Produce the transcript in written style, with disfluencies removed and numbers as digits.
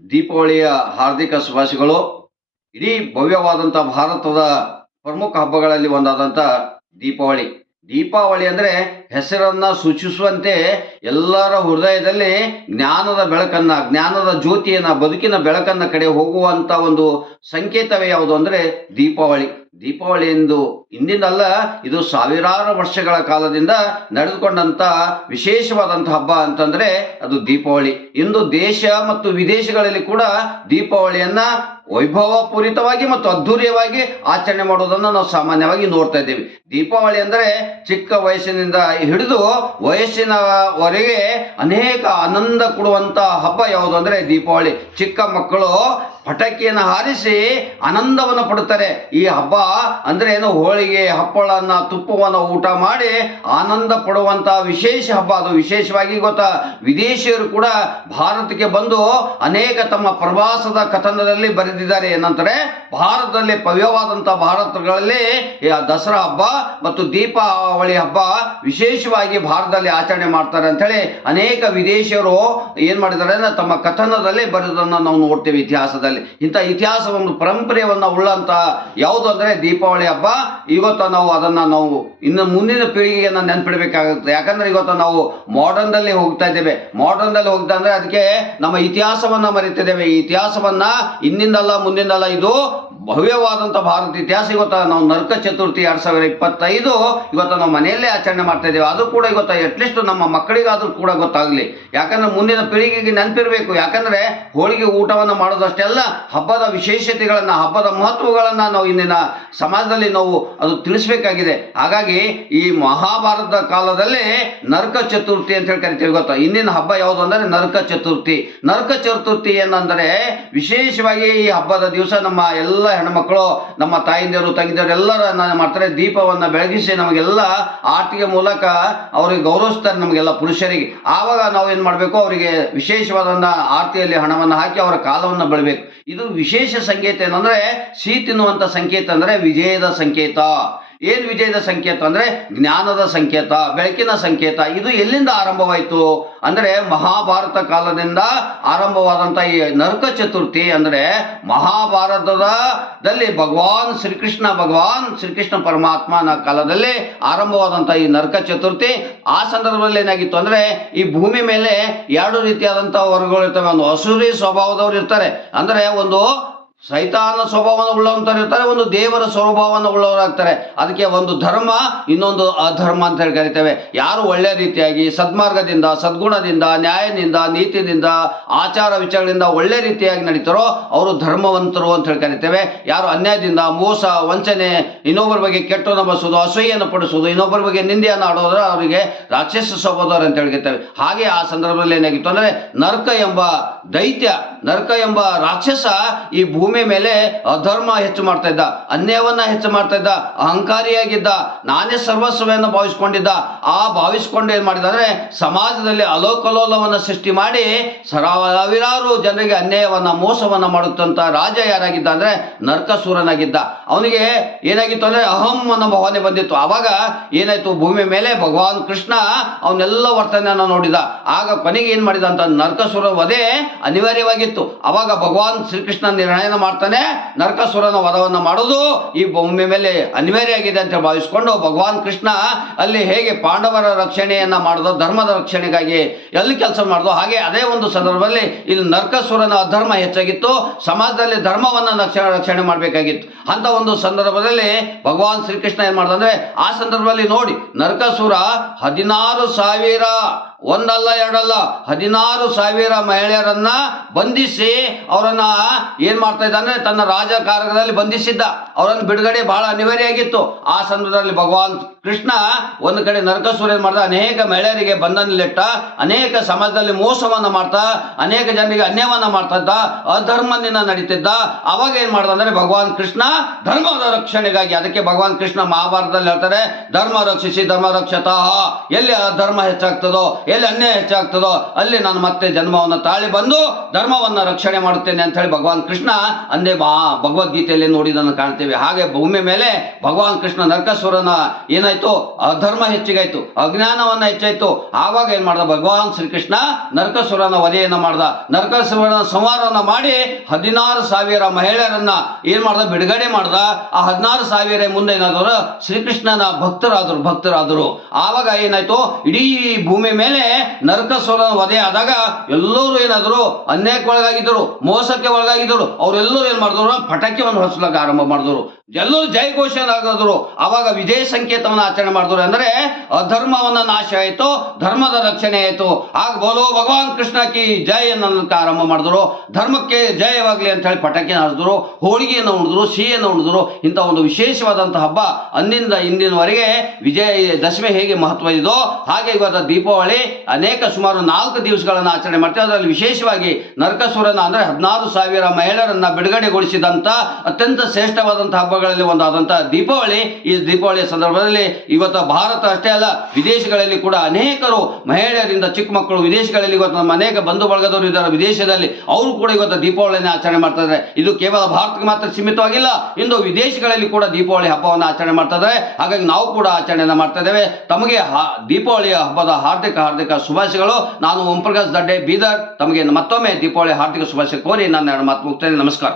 ದೀಪಾವಳಿಯ ಹಾರ್ದಿಕ ಶುಭಾಶಯಗಳು. ಇಡೀ ಭವ್ಯವಾದಂಥ ಭಾರತದ ಪ್ರಮುಖ ಹಬ್ಬಗಳಲ್ಲಿ ಒಂದಾದಂಥ ದೀಪಾವಳಿ. ದೀಪಾವಳಿ ಅಂದರೆ ಹೆಸರನ್ನ ಸೂಚಿಸುವಂತೆ ಎಲ್ಲರ ಹೃದಯದಲ್ಲಿ ಜ್ಞಾನದ ಬೆಳಕನ್ನ, ಜ್ಞಾನದ ಜ್ಯೋತಿಯನ್ನ, ಬದುಕಿನ ಬೆಳಕನ್ನ ಕಡೆ ಹೋಗುವಂತ ಒಂದು ಸಂಕೇತವೇ ಯಾವುದು ಅಂದರೆ ದೀಪಾವಳಿ. ದೀಪಾವಳಿ ಎಂದು ಇಂದಿನಲ್ಲ, ಇದು ಸಾವಿರಾರು ವರ್ಷಗಳ ಕಾಲದಿಂದ ನಡೆದುಕೊಂಡಂತ ವಿಶೇಷವಾದಂಥ ಹಬ್ಬ ಅಂತಂದ್ರೆ ಅದು ದೀಪಾವಳಿ. ಇಂದು ದೇಶ ಮತ್ತು ವಿದೇಶಗಳಲ್ಲಿ ಕೂಡ ದೀಪಾವಳಿಯನ್ನ ವೈಭವಪೂರಿತವಾಗಿ ಮತ್ತು ಅದ್ಧೂರಿಯವಾಗಿ ಆಚರಣೆ ಮಾಡುವುದನ್ನು ನಾವು ಸಾಮಾನ್ಯವಾಗಿ ನೋಡ್ತಾ ಇದ್ದೀವಿ. ದೀಪಾವಳಿ ಅಂದರೆ ಚಿಕ್ಕ ವಯಸ್ಸಿನಿಂದ ಹಿಡಿದು ವಯಸ್ಸಿನವರೆಗೆ ಅನೇಕ ಆನಂದ ಕೊಡುವಂತ ಹಬ್ಬ ಯಾವುದು ಅಂದರೆ ದೀಪಾವಳಿ. ಚಿಕ್ಕ ಮಕ್ಕಳು ಪಟಾಕಿಯನ್ನು ಹಾರಿಸಿ ಆನಂದವನ್ನು ಪಡುತ್ತಾರೆ. ಈ ಹಬ್ಬ ಅಂದ್ರೆ ಏನು, ಹೋಳಿಗೆ, ಹಪ್ಪಳನ್ನ, ತುಪ್ಪವನ್ನು ಊಟ ಮಾಡಿ ಆನಂದ ಪಡುವಂತ ವಿಶೇಷ ಹಬ್ಬ ಅದು. ವಿಶೇಷವಾಗಿ ಗೊತ್ತಾ, ವಿದೇಶಿಯರು ಕೂಡ ಭಾರತಕ್ಕೆ ಬಂದು ಅನೇಕ ತಮ್ಮ ಪ್ರವಾಸದ ಕಥನದಲ್ಲಿ ಬರೆದಿದ್ದಾರೆ. ಏನಂತಾರೆ, ಭಾರತದಲ್ಲಿ ಭವ್ಯವಾದಂಥ ಭಾರತಗಳಲ್ಲಿ ದಸರಾ ಹಬ್ಬ ಮತ್ತು ದೀಪಾವಳಿ ಹಬ್ಬ ವಿಶೇಷವಾಗಿ ಭಾರತದಲ್ಲಿ ಆಚರಣೆ ಮಾಡ್ತಾರೆ ಅಂತ ಹೇಳಿ ಅನೇಕ ವಿದೇಶಿಯರು ಏನ್ ಮಾಡಿದ್ದಾರೆ ಅಂದ್ರೆ ತಮ್ಮ ಕಥನದಲ್ಲಿ ಬರೆದನ್ನು ನಾವು ನೋಡ್ತೇವೆ ಇತಿಹಾಸದಲ್ಲಿ. ಇಂಥ ಇತಿಹಾಸವನ್ನು ಪರಂಪರೆಯನ್ನ ಉಳ್ಳಂತ ಯಾವುದು ಅಂದ್ರೆ ದೀಪಾವಳಿ ಹಬ್ಬ. ಇವತ್ತು ನಾವು ಅದನ್ನ ಇನ್ನು ಮುಂದಿನ ಪೀಳಿಗೆಯನ್ನ ನೆನ್ಪಿಡ್ಬೇಕಾಗುತ್ತೆ. ಯಾಕಂದ್ರೆ ಇವತ್ತು ನಾವು ಮಾಡರ್ನ್ ದಲ್ಲಿ ಹೋಗ್ತಾ ಇದ್ದೇವೆ. ಮಾಡರ್ನ್ ದಲ್ಲಿ ಹೋಗ್ತಾ ಅಂದ್ರೆ ಅದಕ್ಕೆ ನಮ್ಮ ಇತಿಹಾಸವನ್ನ ಮರಿತಿದ್ದೇವೆ. ಈ ಇತಿಹಾಸವನ್ನ ಇಂದಿಂದಲ್ಲ ಮುಂದಿಂದಲ್ಲ, ಇದು ಭವ್ಯವಾದಂಥ ಭಾರತ ಇತಿಹಾಸ. ಇವತ್ತು ನಾವು ನರಕ ಚತುರ್ಥಿ 2025 ಇವತ್ತು ನಾವು ಮನೆಯಲ್ಲೇ ಆಚರಣೆ ಮಾಡ್ತಾ ಇದ್ದೇವೆ. ಅದು ಕೂಡ ಇವತ್ತು ಅಟ್ಲೀಸ್ಟ್ ನಮ್ಮ ಮಕ್ಕಳಿಗಾದ್ರೂ ಕೂಡ ಗೊತ್ತಾಗಲಿ. ಯಾಕಂದ್ರೆ ಮುಂದಿನ ಪೀಳಿಗೆಗೆ ನೆನಪಿರಬೇಕು. ಯಾಕಂದ್ರೆ ಹೋಳಿಗೆ ಊಟವನ್ನು ಮಾಡೋದಷ್ಟೇ ಅಲ್ಲ, ಹಬ್ಬದ ವಿಶೇಷತೆಗಳನ್ನ, ಹಬ್ಬದ ಮಹತ್ವಗಳನ್ನ ನಾವು ಇಂದಿನ ಸಮಾಜದಲ್ಲಿ ನಾವು ಅದು ತಿಳಿಸ್ಬೇಕಾಗಿದೆ. ಹಾಗಾಗಿ ಈ ಮಹಾಭಾರತದ ಕಾಲದಲ್ಲಿ ನರಕ ಚತುರ್ಥಿ ಅಂತ ಹೇಳಿ ಕರಿತೀವಿ. ಗೊತ್ತಾ, ಇಂದಿನ ಹಬ್ಬ ಯಾವುದು ಅಂದರೆ ನರಕ ಚತುರ್ಥಿ. ನರಕ ಚತುರ್ಥಿ ಏನಂದರೆ ವಿಶೇಷವಾಗಿ ಈ ಹಬ್ಬದ ದಿವಸ ನಮ್ಮ ಎಲ್ಲ ಹೆಣ್ಮಕ್ಳು, ನಮ್ಮ ತಾಯಿಂದಿರು, ತಂಗಿದವರು ಎಲ್ಲರೂ ಮಾಡ್ತಾರೆ, ದೀಪವನ್ನು ಬೆಳಗಿಸಿ ನಮಗೆಲ್ಲ ಆರತಿಯ ಮೂಲಕ ಅವ್ರಿಗೆ ಗೌರವಿಸ್ತಾರೆ, ನಮಗೆಲ್ಲ ಪುರುಷರಿಗೆ. ಆವಾಗ ನಾವು ಏನು ಮಾಡಬೇಕು, ಅವರಿಗೆ ವಿಶೇಷವಾದ ಆರತಿಯಲ್ಲಿ ಹಣವನ್ನು ಹಾಕಿ ಅವರ ಕಾಲವನ್ನು ಬೆಳಬೇಕು. ಇದು ವಿಶೇಷ ಸಂಕೇತ. ಏನಂದ್ರೆ ಸಿಹಿ ತಿನ್ನುವಂತ ಸಂಕೇತ, ಅಂದ್ರೆ ವಿಜಯದ ಸಂಕೇತ. ಏನು ವಿಜಯದ ಸಂಕೇತ ಅಂದ್ರೆ ಜ್ಞಾನದ ಸಂಕೇತ, ಬೆಳಕಿನ ಸಂಕೇತ. ಇದು ಎಲ್ಲಿಂದ ಆರಂಭವಾಯಿತು ಅಂದ್ರೆ ಮಹಾಭಾರತ ಕಾಲದಿಂದ ಆರಂಭವಾದಂತ ಈ ನರಕ ಚತುರ್ಥಿ ಅಂದ್ರೆ ಮಹಾಭಾರತದಲ್ಲಿ ಭಗವಾನ್ ಶ್ರೀಕೃಷ್ಣ ಪರಮಾತ್ಮನ ಕಾಲದಲ್ಲಿ ಆರಂಭವಾದಂತ ಈ ನರಕ ಚತುರ್ಥಿ. ಆ ಸಂದರ್ಭದಲ್ಲಿ ಏನಾಗಿತ್ತು ಅಂದ್ರೆ ಈ ಭೂಮಿ ಮೇಲೆ ಎರಡು ರೀತಿಯಾದಂತ ವರ್ಗಗಳು ಇರ್ತವೆ. ಒಂದು ಅಸುರಿ ಸ್ವಭಾವದವರು ಇರ್ತಾರೆ, ಅಂದ್ರೆ ಒಂದು ಸೈತಾನ ಸ್ವಭಾವವನ್ನು ಉಳ್ಳವಂತವ್ರು ಇರ್ತಾರೆ, ಒಂದು ದೇವರ ಸ್ವಭಾವವನ್ನು ಉಳ್ಳವರಾಗ್ತಾರೆ. ಅದಕ್ಕೆ ಒಂದು ಧರ್ಮ, ಇನ್ನೊಂದು ಅಧರ್ಮ ಅಂತ ಹೇಳಿ ಕರಿತೇವೆ. ಯಾರು ಒಳ್ಳೆ ರೀತಿಯಾಗಿ ಸದ್ಮಾರ್ಗದಿಂದ, ಸದ್ಗುಣದಿಂದ, ನ್ಯಾಯದಿಂದ, ನೀತಿಯಿಂದ, ಆಚಾರ ವಿಚಾರಗಳಿಂದ ಒಳ್ಳೆ ರೀತಿಯಾಗಿ ನಡೀತಾರೋ ಅವರು ಧರ್ಮವಂತರು ಅಂತ ಹೇಳಿ ಕರಿತೇವೆ. ಯಾರು ಅನ್ಯಾಯದಿಂದ, ಮೋಸ, ವಂಚನೆ, ಇನ್ನೊಬ್ಬರ ಬಗ್ಗೆ ಕೆಟ್ಟನ್ನು ಬಸುವುದು, ಅಸೂಯೆಯನ್ನು ಪಡಿಸುವುದು, ಇನ್ನೊಬ್ಬರ ಬಗ್ಗೆ ನಿಂದೆಯನ್ನು ಆಡೋದ್ರೆ ಅವರಿಗೆ ರಾಕ್ಷಸ ಸ್ವಭಾವದವರು ಅಂತ ಹೇಳ್ತೇವೆ. ಹಾಗೆ ಆ ಸಂದರ್ಭದಲ್ಲಿ ಏನಾಗಿತ್ತು ಅಂದ್ರೆ ನರಕ ಎಂಬ ದೈತ್ಯ, ನರಕ ಎಂಬ ರಾಕ್ಷಸ ಈ ಭೂಮಿ ಮೇಲೆ ಅಧರ್ಮ ಹೆಚ್ಚು ಮಾಡ್ತಾ ಇದ್ದ, ಅನ್ಯಾಯವನ್ನ ಹೆಚ್ಚು ಮಾಡ್ತಾ ಇದ್ದ, ಅಹಂಕಾರಿಯಾಗಿದ್ದ, ನಾನೇ ಸರ್ವಸ್ವವನ್ನು ಭಾವಿಸ್ಕೊಂಡಿದ್ದ. ಆ ಭಾವಿಸ್ಕೊಂಡು ಏನ್ ಮಾಡಿದ ಅಂದ್ರೆ ಸಮಾಜದಲ್ಲಿ ಅಲೋಕಲೋಲವನ್ನ ಸೃಷ್ಟಿ ಮಾಡಿ ಸಾವಿರಾರು ಜನರಿಗೆ ಅನ್ಯಾಯವನ್ನ, ಮೋಸವನ್ನ ಮಾಡುತ್ತಂತ ರಾಜ ಯಾರಾಗಿದ್ದ ಅಂದ್ರೆ ನರಕಾಸುರನಾಗಿದ್ದ. ಅವನಿಗೆ ಏನಾಗಿತ್ತು ಅಂದ್ರೆ ಅಹಂ ಅನ್ನೋ ಭಾವನೆ ಬಂದಿತ್ತು. ಅವಾಗ ಏನಾಯ್ತು, ಭೂಮಿ ಮೇಲೆ ಭಗವಾನ್ ಕೃಷ್ಣ ಅವನ್ನೆಲ್ಲ ವರ್ತನೆಯನ್ನು ನೋಡಿದ. ಆಗ ಕೊನೆಗೆ ಏನ್ ಮಾಡಿದ ಅಂತ ನರಕಾಸುರ ವಧೆ ಅನಿವಾರ್ಯವಾಗಿತ್ತು. ಅವಾಗ ಭಗವಾನ್ ಶ್ರೀಕೃಷ್ಣ ನಿರ್ಣಯ ಮಾಡ್ತಾನೆ, ನರಕಾಸುರನ ವಧವನ್ನು ಮಾಡೋದು ಈ ಭೂಮಿ ಮೇಲೆ ಅನಿವಾರ್ಯ ಆಗಿದೆ ಅಂತ ಭಾವಿಸಿಕೊಂಡು ಭಗವಾನ್ ಕೃಷ್ಣ ಅಲ್ಲಿ ಹೇಗೆ ಪಾಂಡವರ ರಕ್ಷಣೆಯನ್ನ ಮಾಡೋದು, ಧರ್ಮದ ರಕ್ಷಣೆಗಾಗಿ ಎಲ್ಲಿ ಕೆಲಸ ಮಾಡೋದು, ಹಾಗೆ ಅದೇ ಒಂದು ಸಂದರ್ಭದಲ್ಲಿ ಇಲ್ಲಿ ನರಕಾಸುರನ ಅಧರ್ಮ ಹೆಚ್ಚಾಗಿತ್ತು. ಸಮಾಜದಲ್ಲಿ ಧರ್ಮವನ್ನ ರಕ್ಷಣೆ ಮಾಡಬೇಕಾಗಿತ್ತು. ಅಂತ ಒಂದು ಸಂದರ್ಭದಲ್ಲಿ ಭಗವಾನ್ ಶ್ರೀಕೃಷ್ಣ ಏನ್ ಮಾಡ್ದ ಅಂದ್ರೆ ಆ ಸಂದರ್ಭದಲ್ಲಿ ನೋಡಿ, ನರಕಾಸುರ 16,000 ಒಂದಲ್ಲ ಎರಡಲ್ಲ 16,000 ಮಹಿಳೆಯರನ್ನ ಬಂಧಿಸಿ ಅವರನ್ನ ಏನ್ ಮಾಡ್ತಾ ಇದ್ದ ಅಂದ್ರೆ ತನ್ನ ರಾಜಕಾರ್ಯದಲ್ಲಿ ಬಂಧಿಸಿದ್ದ. ಅವರನ್ನು ಬಿಡುಗಡೆ ಬಹಳ ಅನಿವಾರ್ಯ ಆಗಿತ್ತು. ಆ ಸಂದರ್ಭದಲ್ಲಿ ಭಗವಾನ್ ಕೃಷ್ಣ ಒಂದು ಕಡೆ ನರಕಾಸುರ ಏನ್ ಮಾಡ್ದ, ಅನೇಕ ಮಹಿಳೆಯರಿಗೆ ಬಂಧನಲಿಟ್ಟ, ಅನೇಕ ಸಮಾಜದಲ್ಲಿ ಮೋಸವನ್ನ ಮಾಡ್ತಾ, ಅನೇಕ ಜನರಿಗೆ ಅನ್ಯಾಯವನ್ನ ಮಾಡ್ತಾ ಇದ್ದ, ಅಧರ್ಮದಿಂದ ನಡೀತಿದ್ದ. ಅವಾಗ ಏನ್ ಮಾಡ್ದ ಅಂದ್ರೆ ಭಗವಾನ್ ಕೃಷ್ಣ ಧರ್ಮದ ರಕ್ಷಣೆಗಾಗಿ, ಅದಕ್ಕೆ ಭಗವಾನ್ ಕೃಷ್ಣ ಮಹಾಭಾರತದಲ್ಲಿ ಹೇಳ್ತಾರೆ, ಧರ್ಮ ರಕ್ಷಿಸಿ ಧರ್ಮ ರಕ್ಷತಃ. ಎಲ್ಲಿ ಅಧರ್ಮ ಹೆಚ್ಚಾಗ್ತದೋ, ಎಲ್ಲಿ ಅನ್ಯಾಯ ಹೆಚ್ಚಾಗ್ತದೋ ಅಲ್ಲಿ ನಾನು ಮತ್ತೆ ಜನ್ಮವನ್ನು ತಾಳಿ ಬಂದು ಧರ್ಮವನ್ನ ರಕ್ಷಣೆ ಮಾಡುತ್ತೇನೆ ಅಂತ ಹೇಳಿ ಭಗವಾನ್ ಕೃಷ್ಣ ಅಂದೇ ಭಗವದ್ಗೀತೆಯಲ್ಲಿ ನೋಡಿದನ್ನು ಕಾಣ್ತೇವೆ. ಹಾಗೆ ಭೂಮಿ ಮೇಲೆ ಭಗವಾನ್ ಕೃಷ್ಣ ನರಕಾಸುರನ ಏನಾಯ್ತು, ಅಧರ್ಮ ಹೆಚ್ಚಿಗಾಯ್ತು, ಅಜ್ಞಾನವನ್ನ ಹೆಚ್ಚಾಯ್ತು. ಆವಾಗ ಏನ್ ಮಾಡ್ದ ಭಗವಾನ್ ಶ್ರೀಕೃಷ್ಣ, ನರಕಾಸುರನ ವಧೆಯನ್ನ ಮಾಡ್ದ. ನರಕಾಸುರನ ಸಂಹಾರವನ್ನ ಮಾಡಿ 16,000 ಮಹಿಳೆಯರನ್ನ ಏನ್ ಮಾಡ್ದ, ಬಿಡುಗಡೆ ಮಾಡ್ದ. ಆ 16,000 ಮುಂದೆ ಏನಾದ್ರು ಶ್ರೀಕೃಷ್ಣನ ಭಕ್ತರಾದರು. ಆವಾಗ ಏನಾಯ್ತು, ಇಡೀ ಭೂಮಿ ಮೇಲೆ ನರಕಾಸುರನ ವಧೆ ಆದಾಗ ಎಲ್ಲರೂ ಏನಾದ್ರು ಅನ್ಯಾಯಕ್ಕೆ ಒಳಗಾಗಿದ್ದರು, ಮೋಸಕ್ಕೆ ಒಳಗಾಗಿದ್ದರು. ಅವರೆಲ್ಲರೂ ಏನ್ ಮಾಡಿದ್ರು, ಪಟಾಕಿಯನ್ನು ಹೊರಸ್ಲಕ್ಕೆ ಆರಂಭ ಮಾಡಿದ್ರು. ಎಲ್ಲರೂ ಜಯಘೋಷನಾಗಿದ್ರು. ಆವಾಗ ವಿಜಯ ಸಂಕೇತವನ್ನು ಆಚರಣೆ ಮಾಡಿದ್ರು. ಅಂದ್ರೆ ಅಧರ್ಮವನ್ನ ನಾಶ ಆಯಿತು, ಧರ್ಮದ ರಕ್ಷಣೆ ಆಯಿತು. ಆಗ ಬೋಲೋ ಭಗವಾನ್ ಕೃಷ್ಣ ಕಿ ಜಯ ಅನ್ನೋದಕ್ಕೆ ಆರಂಭ ಮಾಡಿದ್ರು. ಧರ್ಮಕ್ಕೆ ಜಯವಾಗ್ಲಿ ಅಂತ ಹೇಳಿ ಪಟಾಕಿನ ಹರಿದ್ರು, ಹೋಳಿಗೆಯನ್ನು ಉಣಿದ್ರು, ಸಿಹಿಯನ್ನು ಉಣಿದ್ರು. ಇಂಥ ಒಂದು ವಿಶೇಷವಾದಂತಹ ಹಬ್ಬ ಅಂದಿನಿಂದ ಇಂದಿನವರೆಗೆ ವಿಜಯದಶಮಿ ಹೇಗೆ ಮಹತ್ವ ಇದೋ ಹಾಗೆ ಇವತ್ತು ದೀಪಾವಳಿ ಸುಮಾರು 4 ದಿವಸಗಳನ್ನು ಆಚರಣೆ ಮಾಡ್ತೇವೆ. ಅದರಲ್ಲಿ ವಿಶೇಷವಾಗಿ ನರಕಾಸುರನ ಅಂದ್ರೆ 16,000 ಮಹಿಳೆಯರನ್ನ ಬಿಡುಗಡೆಗೊಳಿಸಿದಂತ ಅತ್ಯಂತ ಶ್ರೇಷ್ಠವಾದಂತಹ ಹಬ್ಬಗಳಲ್ಲಿ ಒಂದಾದಂತಹ ದೀಪಾವಳಿ. ಈ ದೀಪಾವಳಿಯ ಸಂದರ್ಭದಲ್ಲಿ ಇವತ್ತು ಭಾರತ ಅಷ್ಟೇ ಅಲ್ಲ, ವಿದೇಶಗಳಲ್ಲಿ ಕೂಡ ಅನೇಕರು ಮಹಿಳೆಯರಿಂದ ಚಿಕ್ಕ ಮಕ್ಕಳು ವಿದೇಶಗಳಲ್ಲಿ ಇವತ್ತು ನಮ್ಮ ಅನೇಕ ಬಂಧು ಬಳಗದವರು ಇದ್ದಾರೆ ವಿದೇಶದಲ್ಲಿ, ಅವರು ಕೂಡ ಇವತ್ತು ದೀಪಾವಳಿಯನ್ನು ಆಚರಣೆ ಮಾಡ್ತಾ ಇದ್ದಾರೆ. ಇದು ಕೇವಲ ಭಾರತಕ್ಕೆ ಮಾತ್ರ ಸೀಮಿತವಾಗಿಲ್ಲ, ಇಂದು ವಿದೇಶಗಳಲ್ಲಿ ಕೂಡ ದೀಪಾವಳಿ ಹಬ್ಬವನ್ನು ಆಚರಣೆ ಮಾಡ್ತಾ ಇದ್ದಾರೆ. ಹಾಗಾಗಿ ನಾವು ಕೂಡ ಆಚರಣೆಯನ್ನು ಮಾಡ್ತಾ ಇದ್ದೇವೆ. ತಮಗೆ ದೀಪಾವಳಿಯ ಹಬ್ಬದ ಹಾರ್ದಿಕ ಶುಭಾಶಯಗಳು. ನಾನು ಓಂ ಪ್ರಕಾಶ್ ದಡ್ಡೆ, ಬೀದರ್. ತಮಗೆ ಮತ್ತೊಮ್ಮೆ ದೀಪಾವಳಿ ಹಾರ್ದಿಕ ಶುಭಾಶಯ ಕೋರಿ ನನ್ನ ಮಾತು ಮುಕ್ತೇನೆ. ನಮಸ್ಕಾರ.